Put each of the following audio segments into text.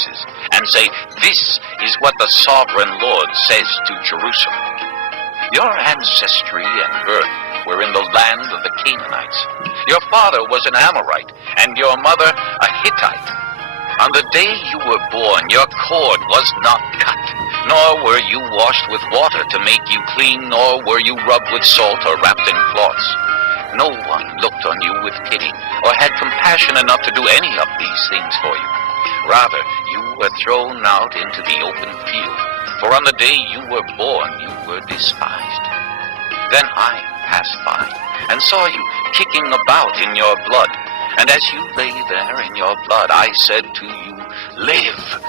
practices and say, "This is what the sovereign Lord says to Jerusalem." Your ancestry and birth were in the land of the Canaanites. Your father was an Amorite, and your mother a Hittite. On the day you were born, your cord was not cut, nor were you washed with water to make you clean, nor were you rubbed with salt or wrapped in cloths. No one looked on you with pity, or had compassion enough to do any of these things for you. Rather, you were thrown out into the open field, for on the day you were born, you were despised. Then I passed by, and saw you kicking about in your blood. And as you lay there in your blood, I said to you, "Live."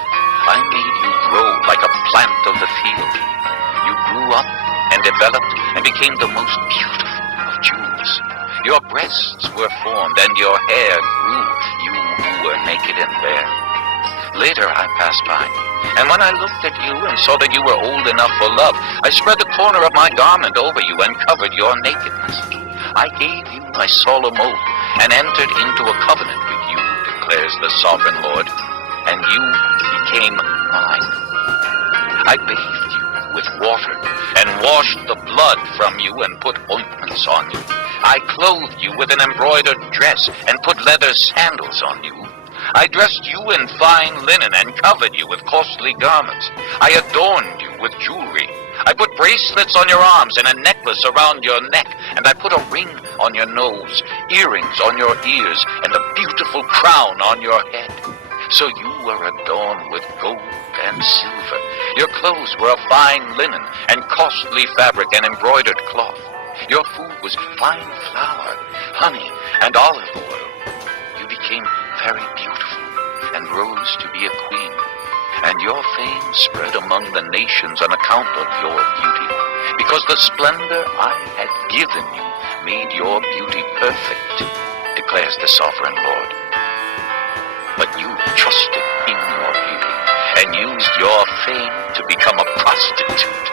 I made you grow like a plant of the field. You grew up and developed and became the most beautiful of jewels. Your breasts were formed and your hair grew, you who were naked and bare. Later I passed by, and when I looked at you and saw that you were old enough for love, I spread the corner of my garment over you and covered your nakedness. I gave you my solemn oath and entered into a covenant with you, declares the sovereign Lord, and you became mine. I bathed you with water and washed the blood from you and put ointments on you. I clothed you with an embroidered dress and put leather sandals on you. I dressed you in fine linen and covered you with costly garments. I adorned you with jewelry. I put bracelets on your arms and a necklace around your neck, and I put a ring on your nose, earrings on your ears, and a beautiful crown on your head. So you were adorned with gold and silver. Your clothes were of fine linen and costly fabric and embroidered cloth. Your food was fine flour, honey, and olive oil. You became very beautiful and rose to be a queen. And your fame spread among the nations on account of your beauty, because the splendor I had given you made your beauty perfect, declares the sovereign Lord. But you trusted in your beauty and used your fame to become a prostitute.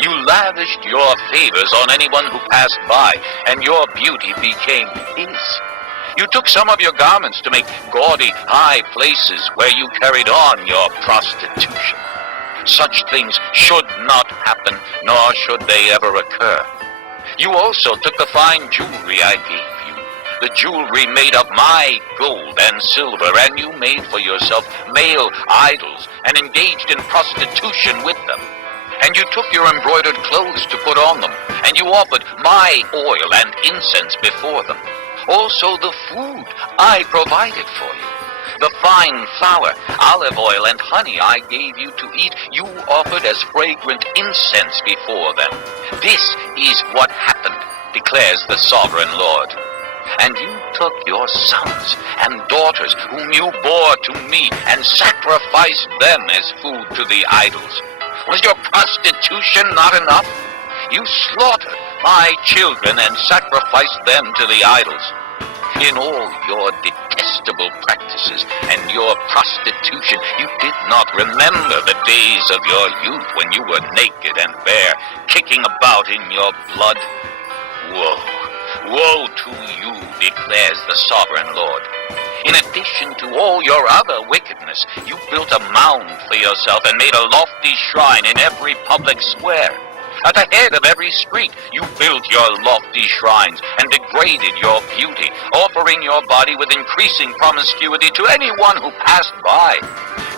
You lavished your favors on anyone who passed by, and your beauty became his. You took some of your garments to make gaudy high places where you carried on your prostitution. Such things should not happen, nor should they ever occur. You also took the fine jewelry I gave you, the jewelry made of my gold and silver, and you made for yourself male idols and engaged in prostitution with them. And you took your embroidered clothes to put on them, and you offered my oil and incense before them. Also the food I provided for you, the fine flour, olive oil, and honey I gave you to eat, you offered as fragrant incense before them. This is what happened, declares the sovereign Lord. And you took your sons and daughters whom you bore to me and sacrificed them as food to the idols. Was your prostitution not enough? You slaughtered my children and sacrificed them to the idols. In all your detestable practices and your prostitution, you did not remember the days of your youth when you were naked and bare, kicking about in your blood. Woe, woe to you, declares the sovereign Lord. In addition to all your other wickedness, you built a mound for yourself and made a lofty shrine in every public square. At the head of every street, you built your lofty shrines and degraded your beauty, offering your body with increasing promiscuity to anyone who passed by.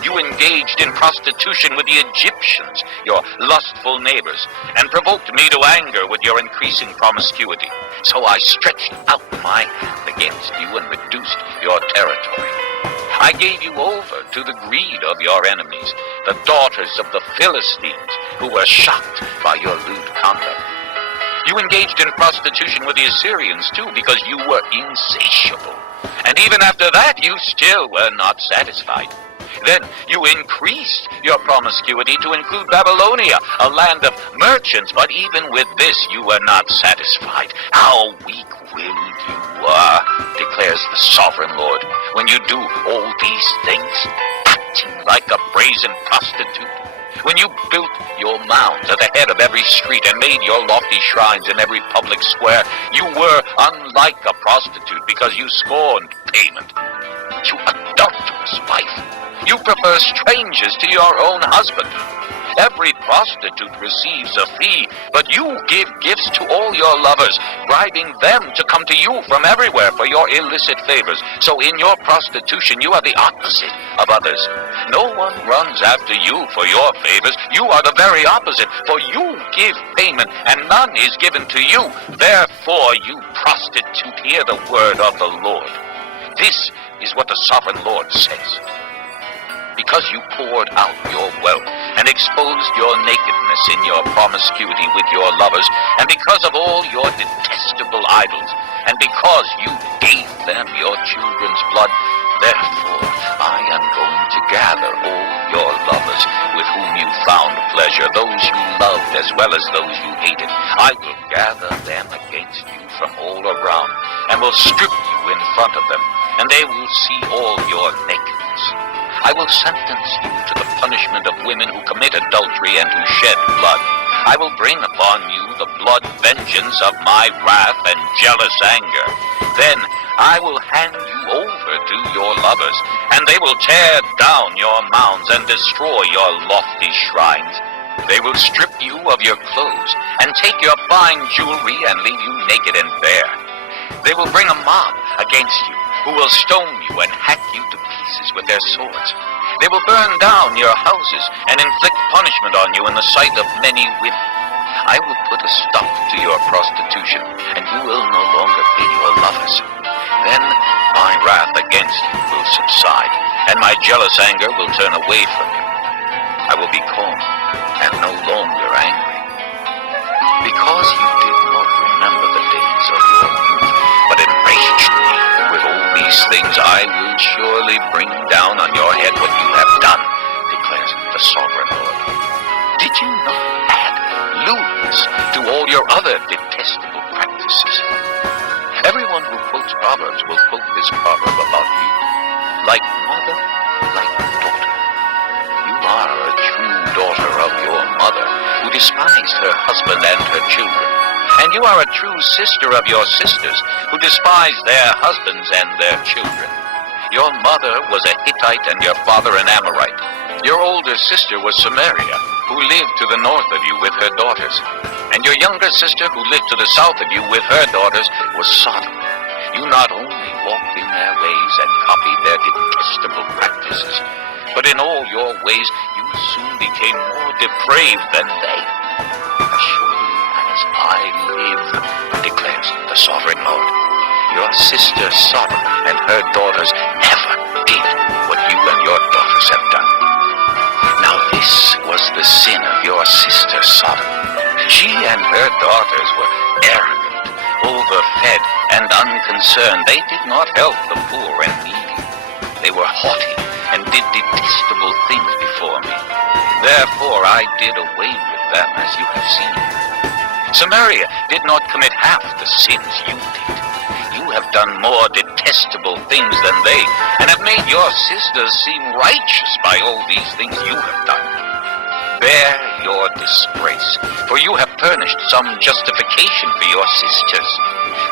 You engaged in prostitution with the Egyptians, your lustful neighbors, and provoked me to anger with your increasing promiscuity. So I stretched out my hand against you and reduced your territory. I gave you over to the greed of your enemies, the daughters of the Philistines, who were shocked by your lewd conduct. You engaged in prostitution with the Assyrians, too, because you were insatiable. And even after that, you still were not satisfied. Then you increased your promiscuity to include Babylonia, a land of merchants, but even with this you were not satisfied. How weak-willed you are, declares the sovereign Lord, when you do all these things, acting like a brazen prostitute. When you built your mounds at the head of every street and made your lofty shrines in every public square, you were unlike a prostitute because you scorned payment. You adulterous wife, You prefer strangers to your own husband. Every prostitute receives a fee, but you give gifts to all your lovers, bribing them to come to you from everywhere for your illicit favors. So in your prostitution, you are the opposite of others. No one runs after you for your favors. You are the very opposite, for you give payment, and none is given to you. Therefore, you prostitute, hear the word of the Lord. This is what the sovereign Lord says. Because you poured out your wealth and exposed your nakedness in your promiscuity with your lovers, and because of all your detestable idols, and because you gave them your children's blood, therefore I am going to gather all your lovers with whom you found pleasure, those you loved as well as those you hated. I will gather them against you from all around, and will strip you in front of them, and they will see all your nakedness. I will sentence you to the punishment of women who commit adultery and who shed blood. I will bring upon you the blood vengeance of my wrath and jealous anger. Then I will hand you over to your lovers, and they will tear down your mounds and destroy your lofty shrines. They will strip you of your clothes and take your fine jewelry and leave you naked and bare. They will bring a mob against you, who will stone you and hack you to pieces with their swords. They will burn down your houses and inflict punishment on you in the sight of many women. I will put a stop to your prostitution, and you will no longer be your lovers. Then my wrath against you will subside, and my jealous anger will turn away from you. I will be calm and no longer angry. Because you did not remember the days of your youth, but enraged me with all these things, I will surely bring down on your head what you have done, declares the sovereign Lord. Did you not add lewdness to all your other detestable practices? Everyone who quotes Proverbs will quote this proverb about you. Like mother, like daughter. You are a true daughter of your mother, who despised her husband and her children. And you are a true sister of your sisters, who despise their husbands and their children. Your mother was a Hittite and your father an Amorite. Your older sister was Samaria, who lived to the north of you with her daughters. And your younger sister, who lived to the south of you with her daughters, was Sodom. You not only walked in their ways and copied their detestable practices, but in all your ways you soon became more depraved than they. As surely as I live, declares the sovereign Lord, your sister Sodom and her daughters never did what you and your daughters have done. Now this was the sin of your sister Sodom. She and her daughters were arrogant, overfed, and unconcerned. They did not help the poor and needy. They were haughty and did detestable things before me. Therefore I did away with them, as you have seen. Samaria did not commit half the sins you did. You have done more detestable things than they, and have made your sisters seem righteous by all these things you have done. Bear your disgrace, for you have furnished some justification for your sisters.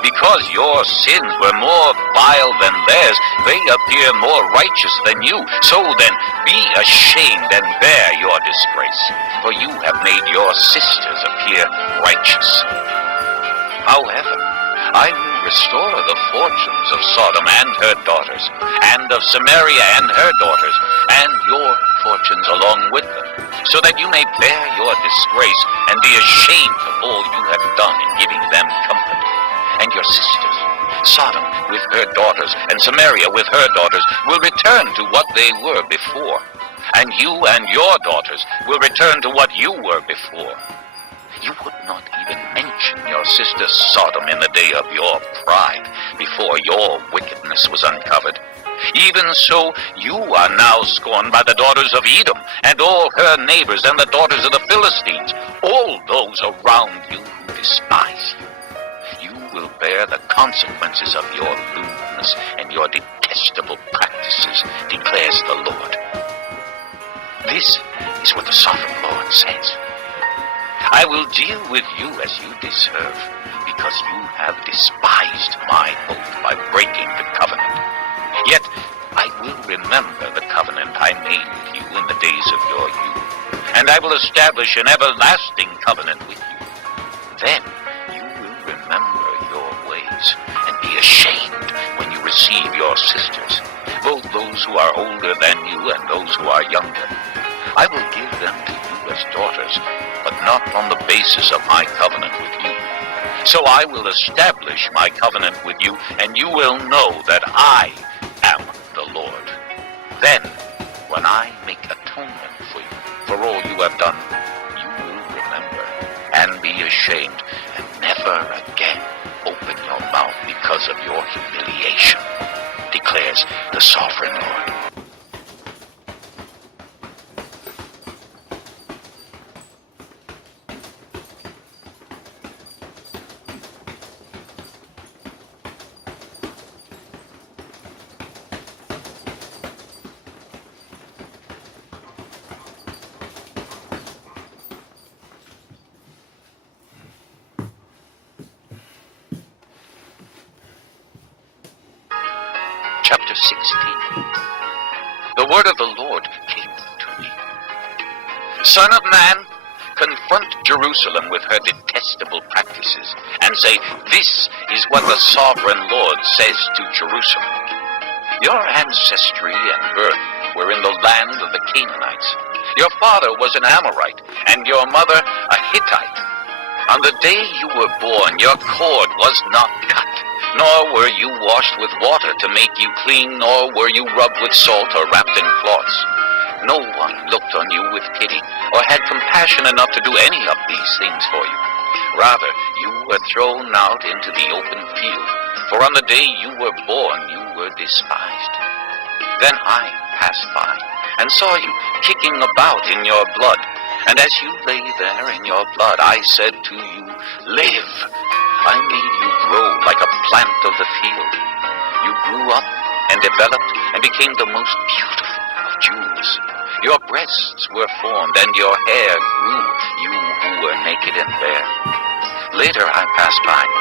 Because your sins were more vile than theirs, they appear more righteous than you. So then, be ashamed and bear your disgrace, for you have made your sisters appear righteous. However, I will restore the fortunes of Sodom and her daughters, and of Samaria and her daughters, and your fortunes along with them, so that you may bear your disgrace and be ashamed of all you have done in giving them company. And your sisters, Sodom with her daughters, and Samaria with her daughters, will return to what they were before. And you and your daughters will return to what you were before. You would not even mention your sister Sodom in the day of your pride, before your wickedness was uncovered. Even so, you are now scorned by the daughters of Edom, and all her neighbors, and the daughters of the Philistines, all those around you who despise you. You will bear the consequences of your lewdness and your detestable practices, declares the Lord. This is what the sovereign Lord says. I will deal with you as you deserve, because you have despised my oath by breaking the covenant. Yet I will remember the covenant I made with you in the days of your youth, and I will establish an everlasting covenant with you. Then you will remember your ways and be ashamed when you receive your sisters, both those who are older than you and those who are younger. I will give them to you as daughters, but not on the basis of my covenant with you. So I will establish my covenant with you, and you will know that I am the Lord. Then, when I make atonement for you, for all you have done, you will remember and be ashamed, and never again open your mouth because of your humiliation, declares the sovereign Lord. Chapter 16. The word of the Lord came to me. Son of man, confront Jerusalem with her detestable practices, and say, this is what the sovereign Lord says to Jerusalem. Your ancestry and birth were in the land of the Canaanites. Your father was an Amorite, and your mother a Hittite. On the day you were born, your cord was not cut, nor were you washed with water to make you clean, nor were you rubbed with salt or wrapped in cloths. No one looked on you with pity, or had compassion enough to do any of these things for you. Rather, you were thrown out into the open field, for on the day you were born, you were despised. Then I passed by, and saw you kicking about in your blood. And as you lay there in your blood, I said to you, live. I made you grow like a plant of the field. You grew up and developed and became the most beautiful of jewels. Your breasts were formed and your hair grew, you who were naked and bare. Later I passed by,